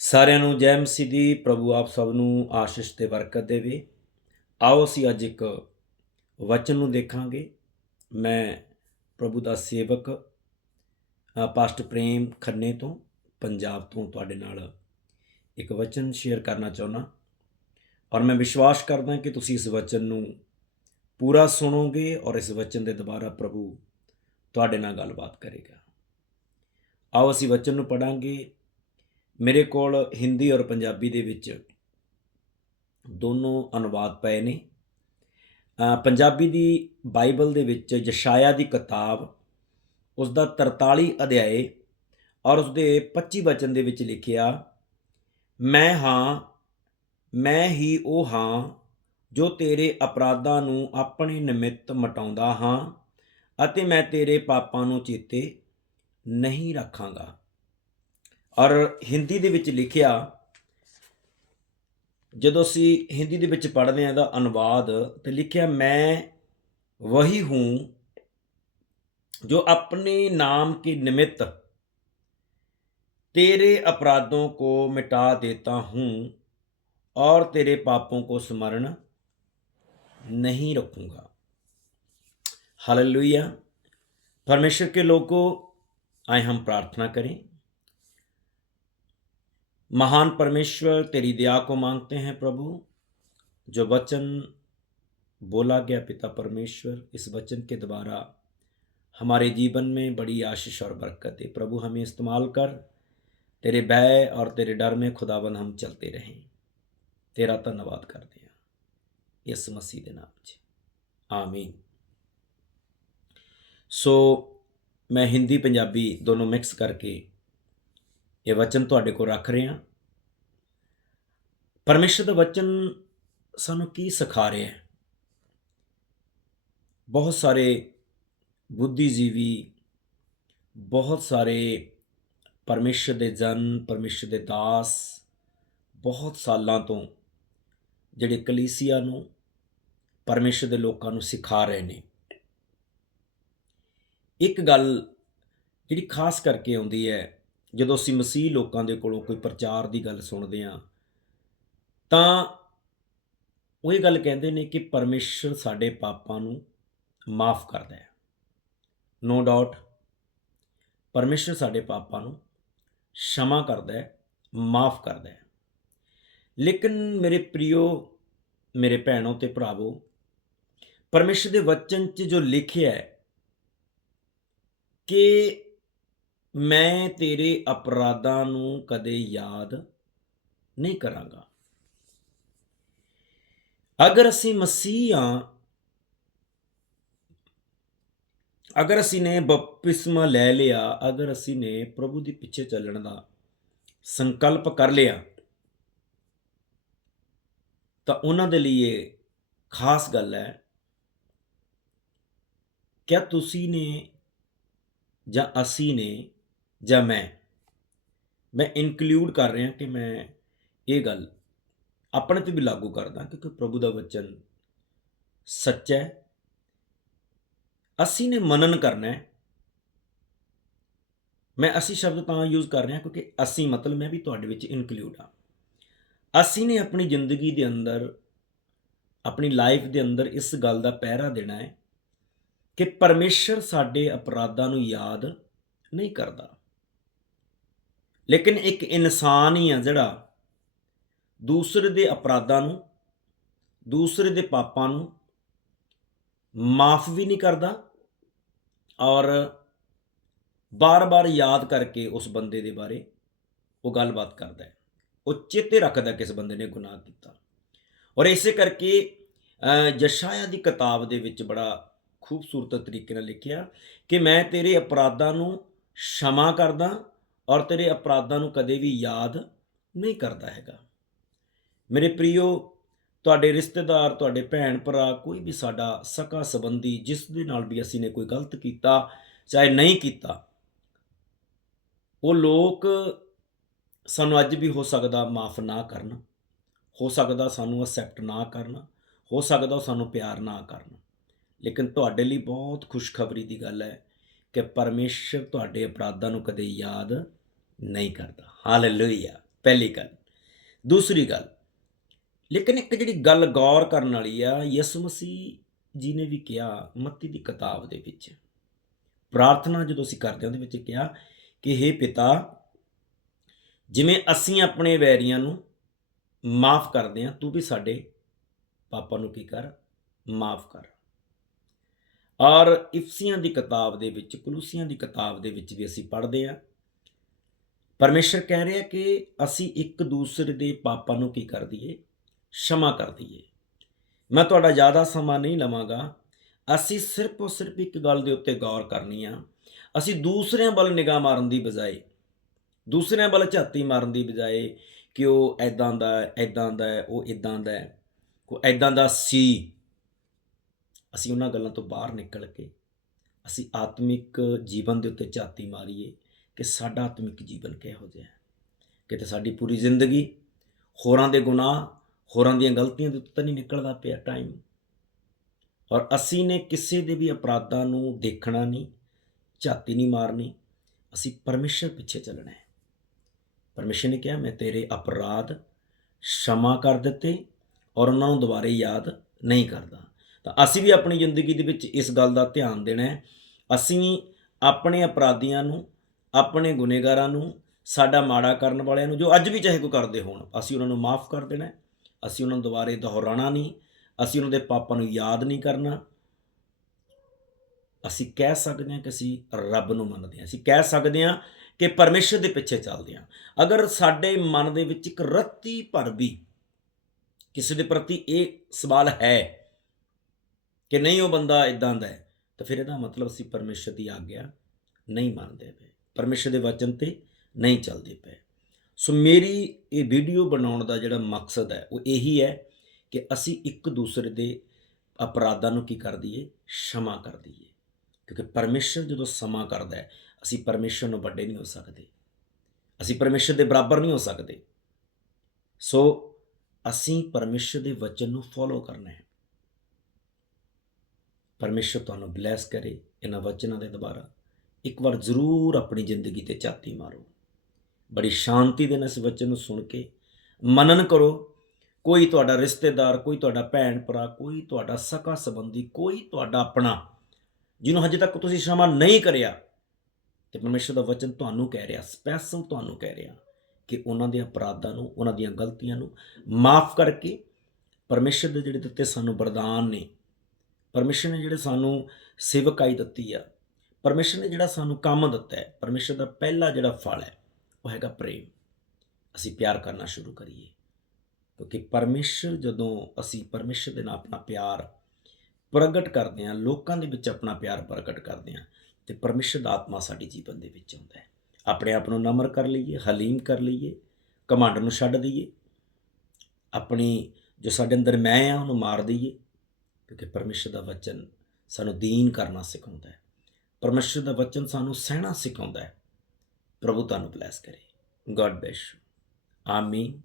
ਸਾਰਿਆਂ ਨੂੰ ਜੈ ਮਸੀਹ ਦੀ ਪ੍ਰਭੂ ਆਪ ਸਭ ਨੂੰ ਆਸ਼ੀਸ਼ ਤੇ ਬਰਕਤ ਦੇਵੇ। ਆਓ ਅਸੀਂ ਅੱਜ ਇੱਕ ਵਚਨ ਨੂੰ ਦੇਖਾਂਗੇ। ਮੈਂ ਪ੍ਰਭੂ ਦਾ ਸੇਵਕ ਪਾਸਟ ਪ੍ਰੇਮ ਖੰਨੇ ਤੋਂ, ਪੰਜਾਬ ਤੋਂ ਤੁਹਾਡੇ ਨਾਲ ਇੱਕ ਵਚਨ ਸ਼ੇਅਰ ਕਰਨਾ ਚਾਹੁੰਦਾ। ਔਰ ਮੈਂ ਵਿਸ਼ਵਾਸ ਕਰਦਾ ਕਿ ਤੁਸੀਂ ਇਸ ਵਚਨ ਨੂੰ ਪੂਰਾ ਸੁਣੋਗੇ ਔਰ ਇਸ ਵਚਨ ਦੇ ਦੁਆਰਾ ਪ੍ਰਭੂ ਤੁਹਾਡੇ ਨਾਲ ਗੱਲਬਾਤ ਕਰੇਗਾ। ਆਓ ਅਸੀਂ ਵਚਨ ਨੂੰ ਪੜਾਂਗੇ। ਮੇਰੇ ਕੋਲ ਹਿੰਦੀ ਔਰ ਪੰਜਾਬੀ ਦੇ ਵਿੱਚ ਦੋਨੋਂ ਅਨੁਵਾਦ ਪਏ ਨੇ। ਪੰਜਾਬੀ ਦੀ ਬਾਈਬਲ ਦੇ ਵਿੱਚ ਯਸ਼ਾਇਆ ਦੀ ਕਿਤਾਬ ਉਸ ਦਾ 43 ਅਧਿਆਏ ਔਰ ਉਸ ਦੇ 25 ਵਚਨ ਦੇ ਵਿੱਚ ਲਿਖਿਆ, ਮੈਂ ਹਾਂ, ਮੈਂ ਹੀ ਉਹ ਹਾਂ ਜੋ ਤੇਰੇ ਅਪਰਾਧਾਂ ਨੂੰ ਆਪਣੇ ਨਿਮਿਤ ਮਟਾਉਂਦਾ ਹਾਂ ਅਤੇ ਮੈਂ ਤੇਰੇ ਪਾਪਾਂ ਨੂੰ ਚੇਤੇ ਨਹੀਂ ਰੱਖਾਂਗਾ। ਔਰ ਹਿੰਦੀ ਦੇ ਵਿੱਚ ਲਿਖਿਆ ਜਦੋਂ ਅਸੀਂ ਹਿੰਦੀ ਦੇ ਵਿੱਚ ਪੜ੍ਹਦੇ ਹਾਂ ਇਹਦਾ ਅਨੁਵਾਦ ਤੇ ਲਿਖਿਆ ਮੈਂ ਵਹੀ ਹੂੰ ਜੋ अपने नाम के निमित्त तेरे अपराधों को मिटा देता हूँ और तेरे पापों को स्मरण नहीं रखूंगा हालेलुया परमेश्वर के लोगों आए हम प्रार्थना करें महान परमेश्वर, तेरी दया को मांगते हैं प्रभु। जो वचन बोला गया पिता परमेश्वर, इस वचन के द्वारा हमारे जीवन में बड़ी आशीष और बरकत है प्रभु, हमें इस्तेमाल कर, तेरे भय और तेरे डर में खुदावन हम चलते रहें। तेरा धन्यवाद कर दिया। यस मसीह के नाम से। आमीन। सो, मैं हिंदी, पंजाबी दोनों मिक्स करके ਇਹ ਵਚਨ ਤੁਹਾਡੇ ਕੋਲ ਰੱਖ ਰਹੇ ਹਾਂ। ਪਰਮੇਸ਼ਰ ਦਾ ਵਚਨ ਸਾਨੂੰ ਕੀ ਸਿਖਾ ਰਿਹਾ ਹੈ? ਬਹੁਤ ਸਾਰੇ ਬੁੱਧੀਜੀਵੀ, ਬਹੁਤ ਸਾਰੇ ਪਰਮੇਸ਼ਰ ਦੇ ਜਨ, ਪਰਮੇਸ਼ਰ ਦੇ ਦਾਸ, ਬਹੁਤ ਸਾਲਾਂ ਤੋਂ ਜਿਹੜੇ ਕਲੀਸਿਆ ਨੂੰ, ਪਰਮੇਸ਼ਰ ਦੇ ਲੋਕਾਂ ਨੂੰ ਸਿਖਾ ਰਹੇ ਨੇ। ਇੱਕ ਗੱਲ ਜਿਹੜੀ ਖਾਸ ਕਰਕੇ ਆਉਂਦੀ ਹੈ ਜਦੋਂ ਅਸੀਂ ਮਸੀਹ ਲੋਕਾਂ ਦੇ ਕੋਲੋਂ ਕੋਈ ਪ੍ਰਚਾਰ ਦੀ ਗੱਲ ਸੁਣਦੇ ਆ ਤਾਂ ਉਹ ਇਹ ਗੱਲ ਕਹਿੰਦੇ ਨੇ ਕਿ ਪਰਮੇਸ਼ਰ ਸਾਡੇ ਪਾਪਾਂ ਨੂੰ ਮਾਫ ਕਰਦਾ ਹੈ। ਨੋ ਡਾਊਟ ਪਰਮੇਸ਼ਰ ਸਾਡੇ ਪਾਪਾਂ ਨੂੰ ਸ਼ਮਾ ਕਰਦਾ ਹੈ, ਮਾਫ ਕਰਦਾ ਹੈ। ਲੇਕਿਨ ਮੇਰੇ ਪਿਓ ਮੇਰੇ ਭੈਣੋ ਤੇ ਭਰਾਵੋ, ਪਰਮੇਸ਼ਰ ਦੇ ਵਚਨ 'ਚ ਜੋ ਲਿਖਿਆ ਹੈ ਕਿ ਮੈਂ ਤੇਰੇ ਅਪਰਾਧਾਂ ਨੂੰ ਕਦੇ ਯਾਦ ਨਹੀਂ ਕਰਾਂਗਾ। ਅਗਰ ਅਸੀਂ ਮਸੀਹ ਹਾਂ, ਅਗਰ ਅਸੀਂ ਨੇ ਬਪਤਿਸਮਾ ਲੈ ਲਿਆ, ਅਗਰ ਅਸੀਂ ਨੇ ਪ੍ਰਭੂ ਦੇ ਪਿੱਛੇ ਚੱਲਣ ਦਾ ਸੰਕਲਪ ਕਰ ਲਿਆ, ਤਾਂ ਉਹਨਾਂ ਦੇ ਲਈ ਇਹ ਖਾਸ ਗੱਲ ਹੈ, ਕਿਆ ਤੁਸੀਂ ਨੇ ਜਾਂ ਅਸੀਂ ਨੇ ਜਾਂ ਮੈਂ ਮੈਂ ਇਨਕਲੂਡ ਕਰ ਰਿਹਾ ਕਿ ਮੈਂ ਇਹ ਗੱਲ ਆਪਣੇ ਤੇ ਵੀ ਲਾਗੂ ਕਰਦਾ ਕਿਉਂਕਿ ਪ੍ਰਭੂ ਦਾ ਵਚਨ ਸੱਚਾ ਹੈ। ਅਸੀਂ ਨੇ ਮਨਨ ਕਰਨਾ ਹੈ। ਮੈਂ ਅਸੀਂ ਸ਼ਬਦ ਤਾਂ ਯੂਜ਼ ਕਰ ਰਿਹਾ ਕਿਉਂਕਿ ਅਸੀਂ ਮਤਲਬ ਮੈਂ ਵੀ ਤੁਹਾਡੇ ਵਿੱਚ ਇਨਕਲੂਡ ਆ ਅਸੀਂ ਨੇ ਆਪਣੀ ਜ਼ਿੰਦਗੀ ਦੇ ਅੰਦਰ, ਆਪਣੀ ਲਾਈਫ ਦੇ ਅੰਦਰ ਇਸ ਗੱਲ ਦਾ ਪਹਿਰਾ ਦੇਣਾ ਹੈ ਕਿ ਪਰਮੇਸ਼ਰ ਸਾਡੇ ਅਪਰਾਧਾਂ ਨੂੰ ਯਾਦ ਨਹੀਂ ਕਰਦਾ। ਲੇਕਿਨ ਇੱਕ ਇਨਸਾਨ ਹੀ ਆ ਜਿਹੜਾ ਦੂਸਰੇ ਦੇ ਅਪਰਾਧਾਂ ਨੂੰ, ਦੂਸਰੇ ਦੇ ਪਾਪਾਂ ਨੂੰ ਮਾਫ ਵੀ ਨਹੀਂ ਕਰਦਾ ਔਰ ਬਾਰ-ਬਾਰ ਯਾਦ ਕਰਕੇ ਉਸ ਬੰਦੇ ਦੇ ਬਾਰੇ ਉਹ ਗੱਲਬਾਤ ਕਰਦਾ ਹੈ। ਉਹ ਚੇਤੇ ਰੱਖਦਾ ਕਿਸ ਬੰਦੇ ਨੇ ਗੁਨਾਹ ਕੀਤਾ। ਔਰ ਇਸੇ ਕਰਕੇ ਜਸ਼ਾਇਆ ਦੀ ਕਿਤਾਬ ਦੇ ਵਿੱਚ ਬੜਾ ਖੂਬਸੂਰਤ ਤਰੀਕੇ ਨਾਲ ਲਿਖਿਆ ਕਿ ਮੈਂ ਤੇਰੇ ਅਪਰਾਧਾਂ ਨੂੰ ਸ਼ਮਾ ਕਰਦਾ ਔਰ ਤੇਰੇ ਅਪਰਾਧਾਂ ਨੂੰ ਕਦੇ ਵੀ ਯਾਦ ਨਹੀਂ ਕਰਦਾ ਹੈਗਾ। ਮੇਰੇ ਪ੍ਰਿਯੋ, ਤੁਹਾਡੇ ਰਿਸ਼ਤੇਦਾਰ, ਤੁਹਾਡੇ ਭੈਣ ਭਰਾ ਕੋਈ ਵੀ ਸਾਡਾ ਸਕਾ ਸੰਬੰਧੀ, ਜਿਸ ਦੇ ਨਾਲ ਵੀ ਅਸੀਂ ਨੇ ਕੋਈ ਗਲਤ ਕੀਤਾ, ਚਾਹੇ ਨਹੀਂ ਕੀਤਾ, ਉਹ ਲੋਕ ਸਾਨੂੰ ਅੱਜ ਵੀ ਹੋ ਸਕਦਾ ਮਾਫ ਨਾ ਕਰਨ, ਹੋ ਸਕਦਾ ਸਾਨੂੰ ਅਸੈਪਟ ਨਾ ਕਰਨ, ਹੋ ਸਕਦਾ ਉਹ ਸਾਨੂੰ ਪਿਆਰ ਨਾ ਕਰਨ। ਲੇਕਿਨ ਤੁਹਾਡੇ ਲਈ ਬਹੁਤ ਖੁਸ਼ਖਬਰੀ ਦੀ ਗੱਲ ਹੈ ਕਿ ਪਰਮੇਸ਼ਰ ਤੁਹਾਡੇ ਅਪਰਾਧਾਂ ਨੂੰ ਕਦੇ ਯਾਦ ਨਹੀਂ ਕਰਦਾ। ਹਾਲੇਲੂਇਆ। ਪਹਿਲੀ ਗੱਲ। ਦੂਸਰੀ ਗੱਲ, ਲੇਕਿਨ ਇੱਕ ਜਿਹੜੀ ਗੱਲ ਗੌਰ ਕਰਨ ਵਾਲੀ ਆ, ਯਿਸੂ ਮਸੀਹ ਜੀ ਨੇ ਵੀ ਕਿਹਾ ਮੱਤੀ ਦੀ ਕਿਤਾਬ ਦੇ ਵਿੱਚ। ਪ੍ਰਾਰਥਨਾ ਜਦੋਂ ਅਸੀਂ ਕਰਦੇ ਹਾਂ, ਉਹਦੇ ਵਿੱਚ ਕਿਹਾ ਕਿ हे ਪਿਤਾ, ਜਿਵੇਂ ਅਸੀਂ ਆਪਣੇ ਵੈਰੀਆਂ ਨੂੰ ਮਾਫ ਕਰਦੇ ਹਾਂ, ਤੂੰ ਵੀ ਸਾਡੇ ਪਾਪਾ ਨੂੰ ਕੀ ਕਰ? ਮਾਫ ਕਰ। ਔਰ ਇਫਸੀਆਂ ਦੀ ਕਿਤਾਬ ਦੇ ਵਿੱਚ, ਕਲੂਸੀਆਂ ਦੀ ਕਿਤਾਬ ਦੇ ਵਿੱਚ ਵੀ ਅਸੀਂ ਪੜ੍ਹਦੇ ਹਾਂ ਪਰਮੇਸ਼ਰ ਕਹਿ ਰਿਹਾ ਕਿ ਅਸੀਂ ਇੱਕ ਦੂਸਰੇ ਦੇ ਪਾਪਾਂ ਨੂੰ ਕੀ ਕਰ ਦਈਏ? ਸ਼ਮਾ ਕਰ ਦਈਏ। ਮੈਂ ਤੁਹਾਡਾ ਜ਼ਿਆਦਾ ਸਮਾਂ ਨਹੀਂ ਲਵਾਂਗਾ। ਅਸੀਂ ਸਿਰਫ ਉਹ ਸਿਰਫ ਇੱਕ ਗੱਲ ਦੇ ਉੱਤੇ ਗੌਰ ਕਰਨੀ ਆ। ਅਸੀਂ ਦੂਸਰਿਆਂ ਵੱਲ ਨਿਗਾਹ ਮਾਰਨ ਦੀ ਬਜਾਏ, ਦੂਸਰਿਆਂ ਵੱਲ ਝਾਤੀ ਮਾਰਨ ਦੀ ਬਜਾਏ ਕਿ ਉਹ ਐਦਾਂ ਦਾ ਐਦਾਂ ਦਾ ਉਹ ਇਦਾਂ ਦਾ ਕੋ ਐਦਾਂ ਦਾ ਸੀ। ਅਸੀਂ ਉਹਨਾਂ ਗੱਲਾਂ ਤੋਂ ਬਾਹਰ ਨਿਕਲ ਕੇ ਅਸੀਂ ਆਤਮਿਕ ਜੀਵਨ ਦੇ ਉੱਤੇ ਝਾਤੀ ਮਾਰੀਏ। ਕਿ ਸਾਡਾ ਆਤਮਿਕ ਜੀਵਨ ਕਿਹੋ ਜਿਹਾ ਹੈ? ਕਿਤੇ ਸਾਡੀ ਪੂਰੀ ਜ਼ਿੰਦਗੀ ਹੋਰਾਂ ਦੇ ਗੁਨਾਹ, ਹੋਰਾਂ ਦੀਆਂ ਗਲਤੀਆਂ ਦੇ ਉੱਤੇ ਤਾਂ ਨਹੀਂ ਨਿਕਲਦਾ ਪਿਆ ਟਾਈਮ ਔਰ ਅਸੀਂ ਨੇ ਕਿਸੇ ਦੇ ਵੀ ਅਪਰਾਧਾਂ ਨੂੰ ਦੇਖਣਾ ਨਹੀਂ, ਝਾਤੀ ਨਹੀਂ ਮਾਰਨੀ, ਅਸੀਂ ਪਰਮੇਸ਼ਰ ਪਿੱਛੇ ਚੱਲਣਾ ਹੈ। ਪਰਮੇਸ਼ਰ ਨੇ ਕਿਹਾ, ਮੈਂ ਤੇਰੇ ਅਪਰਾਧ ਸ਼ਮਾ ਕਰ ਦਿੱਤੇ ਔਰ ਉਹਨਾਂ ਨੂੰ ਦੁਬਾਰੇ ਯਾਦ ਨਹੀਂ ਕਰਦਾ। ਤਾਂ ਅਸੀਂ ਵੀ ਆਪਣੀ ਜ਼ਿੰਦਗੀ ਦੇ ਵਿੱਚ ਇਸ ਗੱਲ ਦਾ ਧਿਆਨ ਦੇਣਾ ਹੈ। ਅਸੀਂ ਆਪਣੇ ਅਪਰਾਧੀਆਂ ਨੂੰ ਆਪਣੇ ਗੁਨੇਗਾਰਾਂ ਨੂੰ, ਸਾਡਾ ਮਾੜਾ ਕਰਨ ਵਾਲਿਆਂ ਨੂੰ, ਜੋ ਅੱਜ ਵੀ ਚਾਹੇ ਕੋਈ ਕਰਦੇ ਹੋਣ, ਅਸੀਂ ਉਹਨਾਂ ਨੂੰ ਮਾਫ ਕਰ ਦੇਣਾ, ਅਸੀਂ ਉਹਨਾਂ ਨੂੰ ਦੁਬਾਰੇ ਦੁਹਰਾਉਣਾ ਨਹੀਂ, ਅਸੀਂ ਉਹਨਾਂ ਦੇ ਪਾਪਾਂ ਨੂੰ ਯਾਦ ਨਹੀਂ ਕਰਨਾ। ਅਸੀਂ ਕਹਿ ਸਕਦੇ ਹਾਂ ਕਿ ਅਸੀਂ ਰੱਬ ਨੂੰ ਮੰਨਦੇ ਹਾਂ। ਅਸੀਂ ਕਹਿ ਸਕਦੇ ਹਾਂ ਕਿ ਪਰਮੇਸ਼ਰ ਦੇ ਪਿੱਛੇ ਚੱਲਦੇ ਹਾਂ। ਅਗਰ ਸਾਡੇ ਮਨ ਦੇ ਵਿੱਚ ਇੱਕ ਰੱਤੀ ਭਰ ਵੀ ਕਿਸੇ ਦੇ ਪ੍ਰਤੀ ਇਹ ਸਵਾਲ ਹੈ ਕਿ ਨਹੀਂ ਉਹ ਬੰਦਾ ਇਦਾਂ ਦਾ ਹੈ, ਤਾਂ ਫਿਰ ਇਹਦਾ ਮਤਲਬ ਅਸੀਂ ਪਰਮੇਸ਼ਰ ਦੀ ਆਗਿਆ ਨਹੀਂ ਮੰਨਦੇ ਪਏ। ਪਰਮੇਸ਼ਰ ਦੇ ਵਚਨ ਤੇ ਨਹੀਂ ਚੱਲਦੇ ਪਏ। ਸੋ ਮੇਰੀ ਇਹ ਵੀਡੀਓ ਬਣਾਉਣ ਦਾ ਜਿਹੜਾ ਮਕਸਦ ਹੈ, ਉਹ ਇਹੀ ਹੈ ਕਿ ਅਸੀਂ ਇੱਕ ਦੂਸਰੇ ਦੇ ਅਪਰਾਧਾਂ ਨੂੰ ਕੀ ਕਰ ਦਈਏ? ਸ਼ਮਾ ਕਰ ਦਈਏ। ਕਿਉਂਕਿ ਪਰਮੇਸ਼ਰ ਜਦੋਂ ਸਮਾ ਕਰਦਾ ਹੈ, ਅਸੀਂ ਪਰਮੇਸ਼ਰ ਨੂੰ ਵੱਡੇ ਨਹੀਂ ਹੋ ਸਕਦੇ। ਅਸੀਂ ਪਰਮੇਸ਼ਰ ਦੇ ਬਰਾਬਰ ਨਹੀਂ ਹੋ ਸਕਦੇ। ਸੋ ਅਸੀਂ ਪਰਮੇਸ਼ਰ ਦੇ ਵਚਨ ਨੂੰ ਫੋਲੋ ਕਰਨਾ ਹੈ। ਪਰਮੇਸ਼ਰ ਤੁਹਾਨੂੰ ਬਲੇਸ ਕਰੇ ਇਹਨਾਂ ਵਚਨਾਂ ਦੇ ਦੁਆਰਾ ਇੱਕ ਵਾਰ ਜ਼ਰੂਰ ਆਪਣੀ ਜ਼ਿੰਦਗੀ ਤੇ ਝਾਤੀ ਮਾਰੋ। ਬੜੀ ਸ਼ਾਂਤੀ ਦੇ ਨਾਲ ਇਸ ਵਚਨ ਨੂੰ ਸੁਣ ਕੇ ਮਨਨ ਕਰੋ, ਕੋਈ ਤੁਹਾਡਾ ਰਿਸ਼ਤੇਦਾਰ, ਕੋਈ ਤੁਹਾਡਾ ਭੈਣ ਭਰਾ ਕੋਈ ਤੁਹਾਡਾ ਸਕਾ ਸੰਬੰਧੀ ਕੋਈ ਤੁਹਾਡਾ ਆਪਣਾ, ਜਿਹਨੂੰ ਹਜੇ ਤੱਕ ਤੁਸੀਂ ਸ਼ਮਾ ਨਹੀਂ ਕਰਿਆ, ਤੇ ਪਰਮੇਸ਼ਰ ਦਾ ਵਚਨ ਤੁਹਾਨੂੰ ਕਹਿ ਰਿਹਾ, ਸਪੈਸ਼ਲ ਤੁਹਾਨੂੰ ਕਹਿ ਰਿਹਾ ਕਿ ਉਹਨਾਂ ਦੇ ਅਪਰਾਧਾਂ ਨੂੰ, ਉਹਨਾਂ ਦੀਆਂ ਗਲਤੀਆਂ ਨੂੰ ਮਾਫ ਕਰਕੇ ਪਰਮੇਸ਼ਰ ਦੇ ਜਿਹੜੇ ਦਿੱਤੇ ਸਾਨੂੰ ਵਰਦਾਨ ਨੇ, ਪਰਮੇਸ਼ਰ ਨੇ ਜਿਹੜੇ ਸਾਨੂੰ ਸੇਵਕਾਈ ਦਿੱਤੀ ਆ ਪਰਮੇਸ਼ਰ ਨੇ ਜਿਹੜਾ ਸਾਨੂੰ ਕੰਮ ਦਿੱਤਾ ਹੈ, ਪਰਮੇਸ਼ਰ ਦਾ ਪਹਿਲਾ ਜਿਹੜਾ ਫਲ ਹੈ, ਉਹ ਹੈਗਾ ਪ੍ਰੇਮ। ਅਸੀਂ ਪਿਆਰ ਕਰਨਾ ਸ਼ੁਰੂ ਕਰੀਏ। ਕਿਉਂਕਿ ਪਰਮੇਸ਼ਰ ਜਦੋਂ ਅਸੀਂ ਪਰਮੇਸ਼ਰ ਦੇ ਨਾਲ ਆਪਣਾ ਪਿਆਰ ਪ੍ਰਗਟ ਕਰਦੇ ਹਾਂ, ਲੋਕਾਂ ਦੇ ਵਿੱਚ ਆਪਣਾ ਪਿਆਰ ਪ੍ਰਗਟ ਕਰਦੇ ਹਾਂ, ਤੇ ਪਰਮੇਸ਼ਰ ਦਾ ਆਤਮਾ ਸਾਡੇ ਜੀਵਨ ਦੇ ਵਿੱਚ ਆਉਂਦਾ ਹੈ। ਆਪਣੇ ਆਪ ਨੂੰ ਨਮਰ ਕਰ ਲਈਏ, ਹਲੀਮ ਕਰ ਲਈਏ ਕਮਾਂਡ ਨੂੰ ਛੱਡ ਦਈਏ, ਆਪਣੀ ਜੋ ਸਾਡੇ ਅੰਦਰ ਮੈਂ ਆ, ਉਹਨੂੰ ਮਾਰ ਦਈਏ, ਕਿਉਂਕਿ ਪਰਮੇਸ਼ਰ ਦਾ ਵਚਨ ਸਾਨੂੰ ਦੀਨ ਕਰਨਾ ਸਿਖਾਉਂਦਾ ਹੈ। ਪਰਮੇਸ਼ਰ ਦਾ ਵਚਨ ਸਾਨੂੰ ਸਹਿਣਾ ਸਿਖਾਉਂਦਾ ਹੈ। ਪ੍ਰਭੂ ਤੁਹਾਨੂੰ ਬਲੈਸ ਕਰੇ। ਗੋਡ ਬlesਸ ਯੂ ਆਮੀਨ